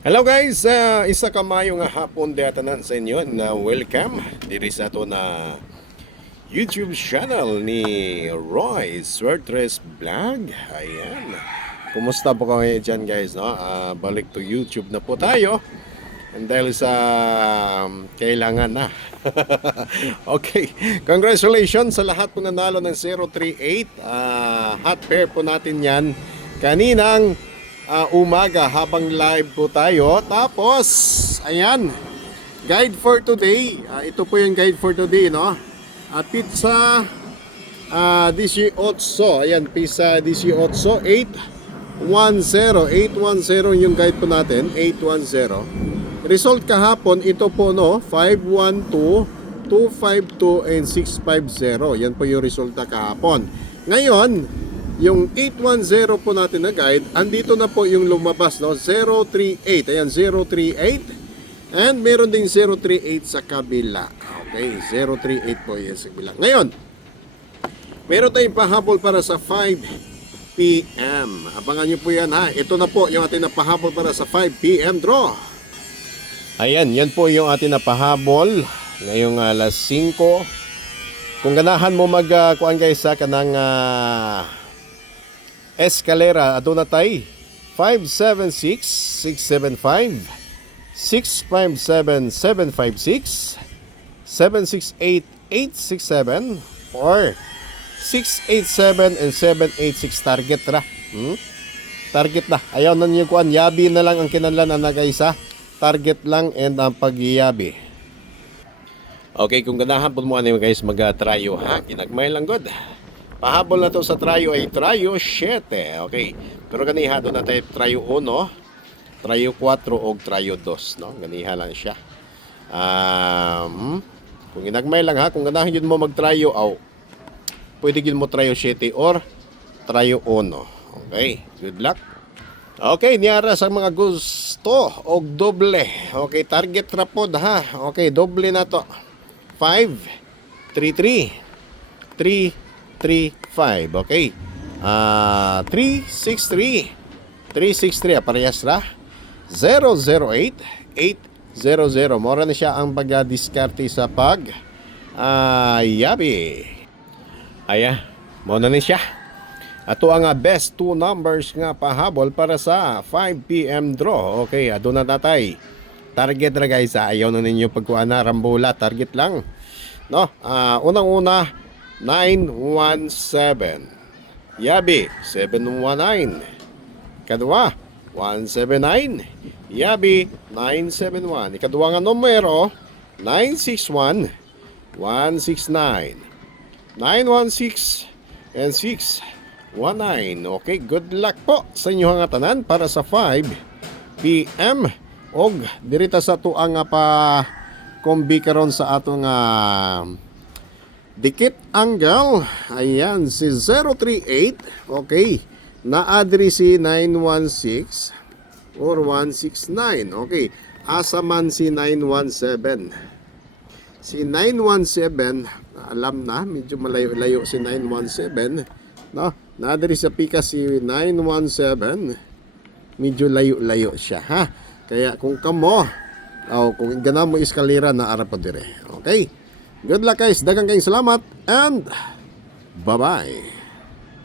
Hello guys, isa ka mayo nga hapon tanan sa inyo na welcome diri sa ato na YouTube channel ni Roy Swertres Vlog. Ayan. Kumusta po kayo dyan guys, no? Balik to YouTube na po tayo. And dahil sa kailangan na. Okay, congratulations sa lahat po nanalo ng 038. Hot pair po natin yan kaninang umaga habang live po tayo. Tapos, ayan, guide for today. Ito po yung guide for today, no? Pizza 18. Ayan, pizza 18. 810 yung guide po natin. 810. Result kahapon, ito po, no? 512, 252, and 650. Yan po yung resulta kahapon. Ngayon, yung 810 po natin na guide, andito na po yung lumabas, no? 038. Ayan, 038. And meron din 038 sa kabila. Okay, 038 po yan sa kabila. Ngayon, meron tayong pahabol para sa 5 p.m. Abangan nyo po yan, ha. Ito na po yung ating napahabol para sa 5 p.m. draw. Ayan, yan po yung ating napahabol ngayong alas 5. Kung ganahan mo kuan guys sa kanang eskalera, ato na tay 576 675 657 756 768 867 or 687 and 786 target ra. Target na. Ayaw na niyo kuan, yabi na lang ang kinahanglan na guys, ha. Target lang and ang pagyabi. Okay, kung ganahan po mo ano guys, mag-tryo, ha. Kinagmay lang god. Pahabol na to sa tryo ay tryo 7. Okay. Pero ganiha doon na tayo tryo 1, tryo 4 o tryo 2, no? Ganiha lang siya. Kung ginagmay lang, ha, kung ganahan yun mo mag-tryo, pwede yun mo tryo 7 or tryo 1. Okay. Good luck. Okay, niyara sa mga gusto og doble. Okay, target ra pod, ha. Okay, doble na to. 5 3 3 3 5. Okay. 363. 363 parehas ra. 008 800. Mora na siya ang pag-diskarte sa yabi. Aya, mo na ni siya. Ato ang best 2 numbers nga pahabol para sa 5 p.m. draw. Okay, adto na tatay. Target ra guys, ayaw na ninyo pagkuha na rambola, target lang. No? Unang-una 917. Yabi 719. Kadua 179. Yabi 971. Ikaduwa nga numero 961 169 916 and 619. Okay, good luck po sa inyo nga tanan para sa 5 p.m. og dirita sa tuang pa kombi karon sa atong dikit angle. Ayan si 038. Okay, na-address si 916 or 169. Okay, asa man si 917. Si 917, alam na, medyo malayo-layo si 917, no? Na-address sa pika si 917, medyo layo-layo siya, ha? Kaya kung kamo, kung gana mo eskalera na ara pa dire. Okay? Good luck guys, daghang kayong salamat and bye-bye.